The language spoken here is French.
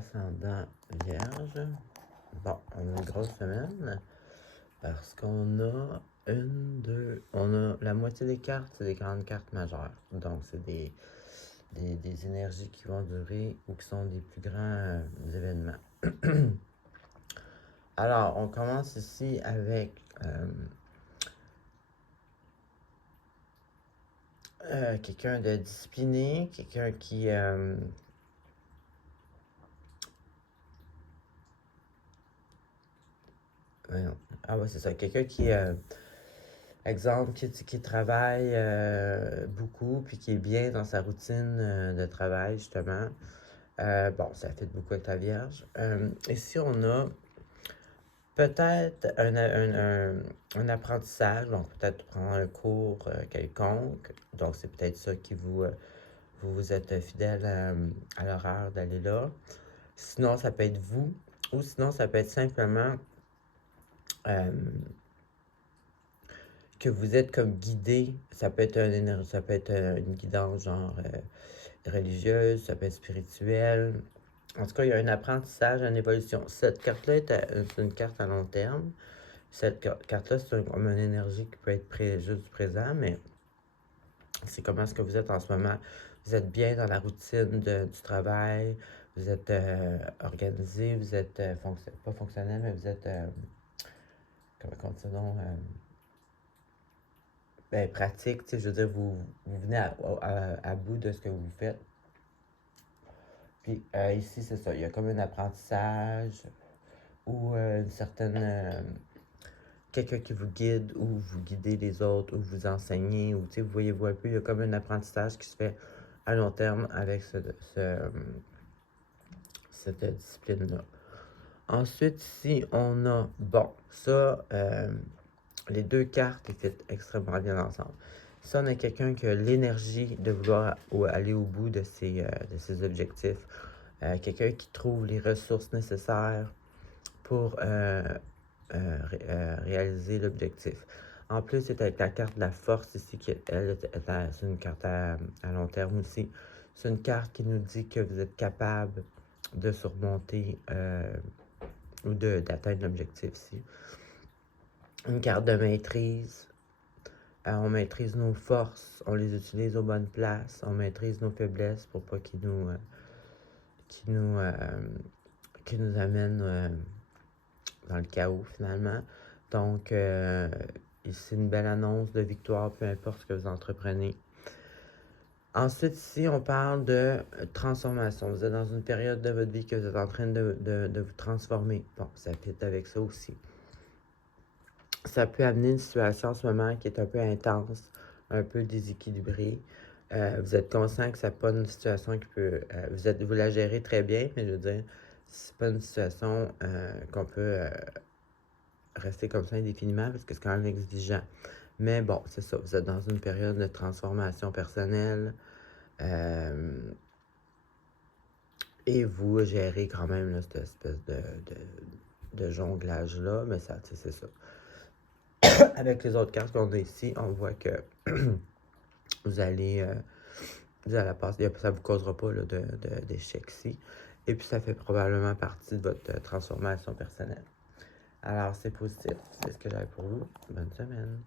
ascendant Vierge. Bon, on a une grosse semaine parce qu'on a on a la moitié des cartes, c'est des grandes cartes majeures. Donc, c'est des énergies qui vont durer ou qui sont des plus grands événements. Alors, on commence ici avec quelqu'un de discipliné, quelqu'un qui ah ouais, c'est ça. Quelqu'un qui, exemple, qui travaille beaucoup, puis qui est bien dans sa routine de travail, justement. Bon, ça fait beaucoup avec la Vierge. Ici, on a peut-être un apprentissage, donc peut-être prendre un cours quelconque. Donc, c'est peut-être ça qui vous êtes fidèle à l'horaire d'aller là. Sinon, ça peut être vous, ou sinon, ça peut être simplement que vous êtes comme guidé. Ça peut être ça peut être une guidance genre religieuse, ça peut être spirituel. En tout cas, il y a un apprentissage, une évolution. Cette carte-là c'est une carte à long terme. Cette carte-là, c'est comme une énergie qui peut être juste du présent, mais c'est comment est-ce que vous êtes en ce moment. Vous êtes bien dans la routine du travail, vous êtes organisé, vous êtes pas fonctionnel, mais vous êtes, comment on dit ça donc, ben, pratique, tu sais, je veux dire, vous venez à bout de ce que vous faites. Puis ici, c'est ça, il y a comme un apprentissage ou une certaine... quelqu'un qui vous guide ou vous guidez les autres ou vous enseignez ou, tu sais, vous voyez-vous un peu, il y a comme un apprentissage qui se fait à long terme avec cette discipline-là. Ensuite, ici, on a, bon, ça, les deux cartes étaient extrêmement bien ensemble. Si on a quelqu'un qui a l'énergie de vouloir aller au bout de ses objectifs, quelqu'un qui trouve les ressources nécessaires pour réaliser l'objectif. En plus, c'est avec la carte de la force ici, c'est une carte à long terme aussi. C'est une carte qui nous dit que vous êtes capable de surmonter ou d'atteindre l'objectif ici. Une carte de maîtrise. On maîtrise nos forces, on les utilise aux bonnes places, on maîtrise nos faiblesses pour pas qu'ils nous amènent dans le chaos finalement. Donc, c'est une belle annonce de victoire, peu importe ce que vous entreprenez. Ensuite, ici, on parle de transformation. Vous êtes dans une période de votre vie que vous êtes en train de vous transformer. Bon, ça fit avec ça aussi. Ça peut amener une situation en ce moment qui est un peu intense, un peu déséquilibrée. Vous êtes conscient que c'est pas une situation qui peut... vous la gérez très bien, mais je veux dire, c'est pas une situation qu'on peut rester comme ça indéfiniment parce que c'est quand même exigeant. Mais bon, c'est ça, vous êtes dans une période de transformation personnelle et vous gérez quand même là, cette espèce de jonglage-là, mais ça, c'est ça. Avec les autres cartes qu'on a ici, on voit que vous allez la passer, ça ne vous causera pas là, d'échec ici. Et puis, ça fait probablement partie de votre transformation personnelle. Alors, c'est positif. C'est ce que j'avais pour vous. Bonne semaine.